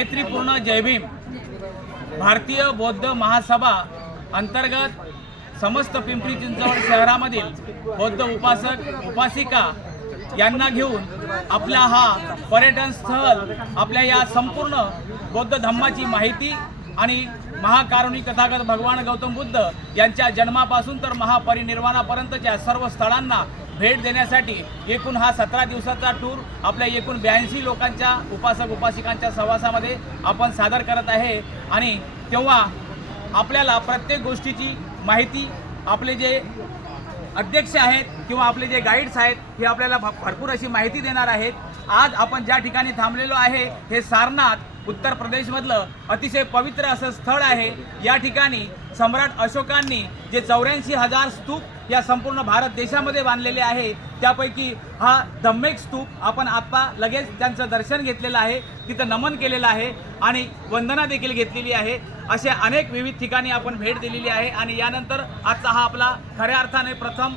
मैत्रीपूर्ण जय भीम भारतीय बौद्ध महासभा अंतर्गत समस्त पिंपरी चिंचवड शहरामधील बौद्ध उपासक उपासिका यांना घेऊन आपला हा पर्यटन स्थळ आपल्या या संपूर्ण बौद्ध धम्माची माहिती आणि महाकारुणिक तथागत भगवान गौतम बुद्ध यांच्या जन्मापासून तर महापरिनिर्वाणापर्यंतच्या सर्व स्थळांना भेट देण्यासाठी एकूण हा 17 दिवसाचा टूर आपल्या एकूण 82 लोकांच्या उपासक उपासिकांच्या सहवासामध्ये आपण सादर करत आहे। आणि तेव्हा आपल्याला प्रत्येक गोष्टीची माहिती आपले जे अध्यक्ष आहेत किंवा आपले जे गाईड्स आहेत हे आपल्याला भरपूर अशी माहिती देणार आहेत। आज आपण ज्या ठिकाणी थांबलेलो आहे हे सारनाथ उत्तर प्रदेशमधलं अतिशय पवित्र असं स्थळ आहे। या ठिकाणी सम्राट अशोकांनी जे 84,000 स्तूप या संपूर्ण भारत देशामध्ये बांधलेले आहे त्यापैकी हा धम्मेक स्तूप आपण आता लगेच त्यांचं दर्शन घेतलेलं आहे, तिथं नमन केलेलं आहे आणि वंदना देखील घेतलेली आहे। असे अनेक विविध ठिकाणी आपण भेट दिलेली आहे आणि यानंतर आजचा हा आपला खऱ्या अर्थाने प्रथम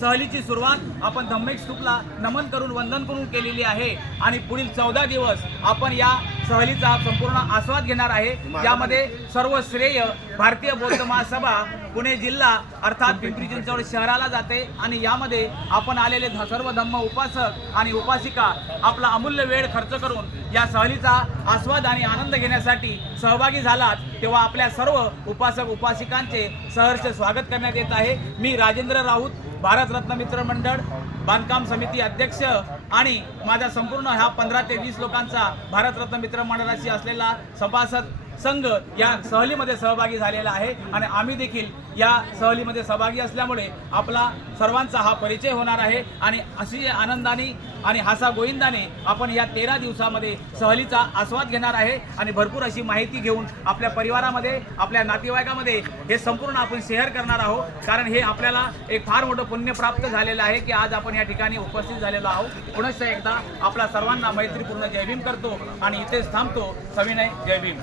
सहलीची सुरुवात आपण धम्मेक स्तूपला नमन करून वंदन करून केलेली आहे आणि पुढील 14 दिवस आपण या सहलीचा संपूर्ण आस्वाद घेणार आहे। यामध्ये सर्व श्रेय भारतीय बौद्ध महासभा पुणे जिल्हा अर्थात पिंपरी चिंचवड शहराला जाते आणि यामध्ये आपण आलेले सर्व धम्म उपासक आणि उपासिका आपला अमूल्य वेळ खर्च करून या सहलीचा आस्वाद आणि आनंद घेण्यासाठी सहभागी झालात तेव्हा आपल्या सर्व उपासक उपासिकांचे सहर्ष स्वागत करण्यात येत आहे। मी राजेंद्र राऊत, भारत रत्न मित्र मंडळ बांधकाम समिती अध्यक्ष आणि माझा संपूर्ण हा 15 ते 20 लोकांचा भारत रत्न मित्र मंडळाशी असलेला सभासद संघ या सहलीमध्ये सहभागी झालेला आहे आणि आम्ही देखील या सहलीमध्ये सहभागी असल्यामुळे आपला सर्वांचा हा परिचय होणार आहे आणि अशी आनंदाने आणि हासा गोविंदाने आपण या 13 दिवसामध्ये सहलीचा आस्वाद घेणार आहे आणि भरपूर अशी माहिती घेऊन आपल्या परिवारामध्ये आपल्या नातेवाईकामध्ये हे संपूर्ण आपण शेअर करणार आहोत। कारण हे आपल्याला एक फार मोठं पुण्य प्राप्त झालेलं आहे की आज आपण या ठिकाणी उपस्थित झालेलो आहोत। पुनश्च एकदा आपला सर्वांना मैत्रीपूर्ण जय भीम करतो आणि इथेच थांबतो। सविनय जय भीम।